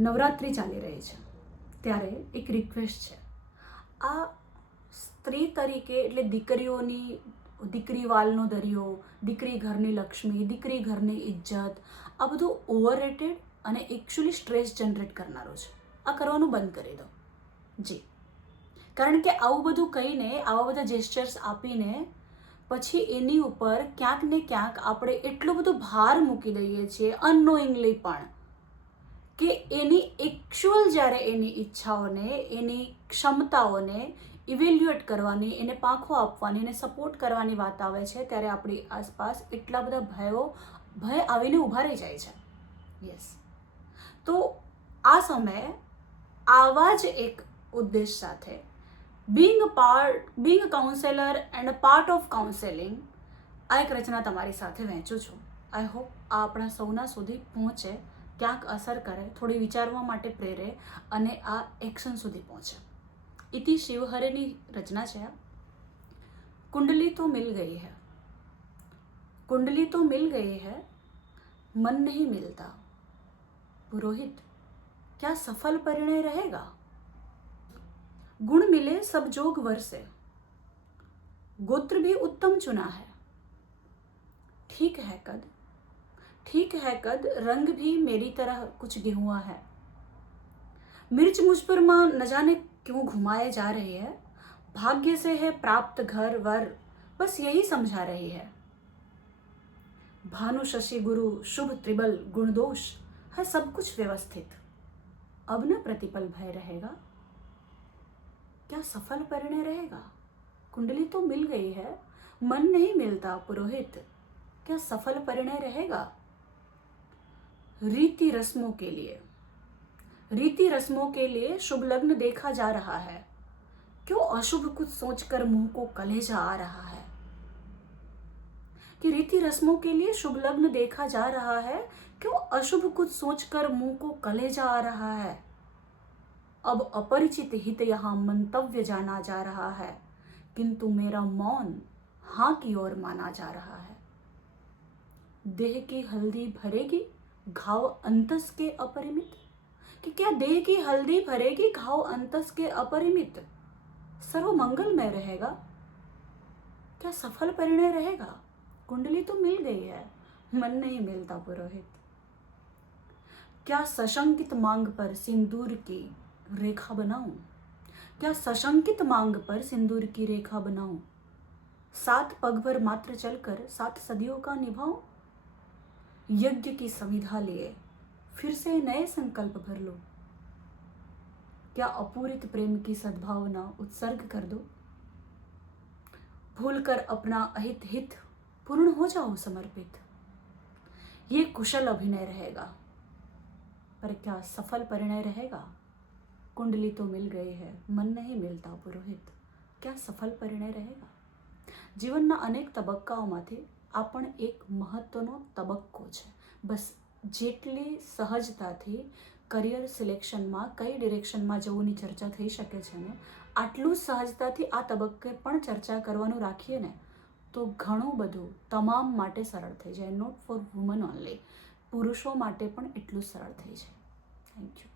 નવરાત્રિ ચાલી રહી છે ત્યારે એક રિક્વેસ્ટ છે. આ સ્ત્રી તરીકે એટલે દીકરી વાલનો દરિયો, દીકરી ઘરની લક્ષ્મી, દીકરી ઘરની ઇજ્જત, આ બધું ઓવરરેટેડ અને એકચ્યુઅલી સ્ટ્રેસ જનરેટ કરનારું છે. આ કરવાનું બંધ કરી દો જી. કારણ કે આવું બધું કહીને, આવા બધા જેસ્ચર્સ આપીને પછી એની ઉપર ક્યાંક ને ક્યાંક આપણે એટલો બધો ભાર મૂકી દઈએ છીએ અનનોઈંગલી પણ, કે એની એકચ્યુઅલ જ્યારે એની ઈચ્છાઓને, એની ક્ષમતાઓને ઇવેલ્યુએટ કરવાની, એને પાંખો આપવાની, એને સપોર્ટ કરવાની વાત આવે છે ત્યારે આપણી આસપાસ એટલા બધા ભય આવીને ઊભા રહી જાય છે. યસ. તો આ સમયે આવા જ એક ઉદ્દેશ સાથે being counsellor and part of counselling, આ એક રચના તમારી સાથે વહેંચું છું. આઈ હોપ આ આપણા સૌના સુધી પહોંચે, ક્યાંક અસર કરે, થોડી વિચારવા માટે પ્રેરે અને આ એક્શન સુધી પહોંચે. इति शिवहरेની રચના છે. कुंडली तो मिल गई है, कुंडली तो मिल गई है, मन नहीं मिलता. पुरोहित, क्या सफल परिणय रहेगा? गुण मिले सब जोग वर्षे, गोत्र भी उत्तम चुना है. ठीक है कद, ठीक है कद, रंग भी मेरी तरह कुछ गेहुआ है. मिर्च मुझ पर माँ न जाने क्यों घुमाए जा रही है. भाग्य से है प्राप्त घर वर, बस यही समझा रही है. भानु शशि गुरु शुभ त्रिबल गुण दोष है सब कुछ व्यवस्थित. अब न प्रतिपल भय रहेगा. क्या सफल परिणय रहेगा? कुंडली तो मिल गई है, मन नहीं मिलता. पुरोहित, क्या सफल परिणय रहेगा? रीति रस्मों के लिए शुभ लग्न देखा जा रहा है. क्यों अशुभ कुछ सोचकर मुंह को कलेजा आ रहा है. कि रीति रस्मों के लिए शुभ लग्न देखा जा रहा है, क्यों अशुभ कुछ सोचकर मुंह को कलेजा आ रहा है. अब अपरिचित हित यहाँ मंतव्य जाना जा रहा है, किंतु मेरा मौन हाँ की ओर माना जा रहा है. देह की हल्दी भरेगी घाव अंतस के अपरिमित. कि क्या देह की हल्दी भरेगी घाव अंतस के अपरिमित. सर्व मंगलमय रहेगा. क्या सफल परिणय रहेगा? कुंडली तो मिल गई है, मन नहीं मिलता. पुरोहित, क्या सशंकित मांग पर सिंदूर की रेखा बनाऊं. क्या सशंकित मांग पर सिंदूर की रेखा बनाऊं. 7 पग भर मात्र चलकर 7 सदियों का निभाऊं. यज्ञ की संविधा लिए फिर से नए संकल्प भर लो. क्या अपूरित प्रेम की सद्भावना उत्सर्ग कर दो. भूल कर अपना अहित हित पूर्ण हो जाओ समर्पित. ये कुशल अभिनय रहेगा, पर क्या सफल परिणय रहेगा. कुंडली तो मिल गई है, मन नहीं मिलता. पुरोहित, क्या सफल પરિણય रहेगा. જીવનના અનેક તબક્કાઓમાંથી આ પણ એક મહત્વનો તબક્કો છે. બસ જેટલી સહજતાથી કરિયર સિલેક્શનમાં કઈ ડિરેક્શનમાં જવુંની ચર્ચા થઈ શકે છે ને, આટલું સહજતાથી આ તબક્કે પણ ચર્ચા કરવાનું રાખીએ ને, તો ઘણું બધું તમામ માટે સરળ થઈ જાય. નોટ ફોર વુમન ઓનલી, પુરુષો માટે પણ એટલું સરળ થઈ જાય. Thank you.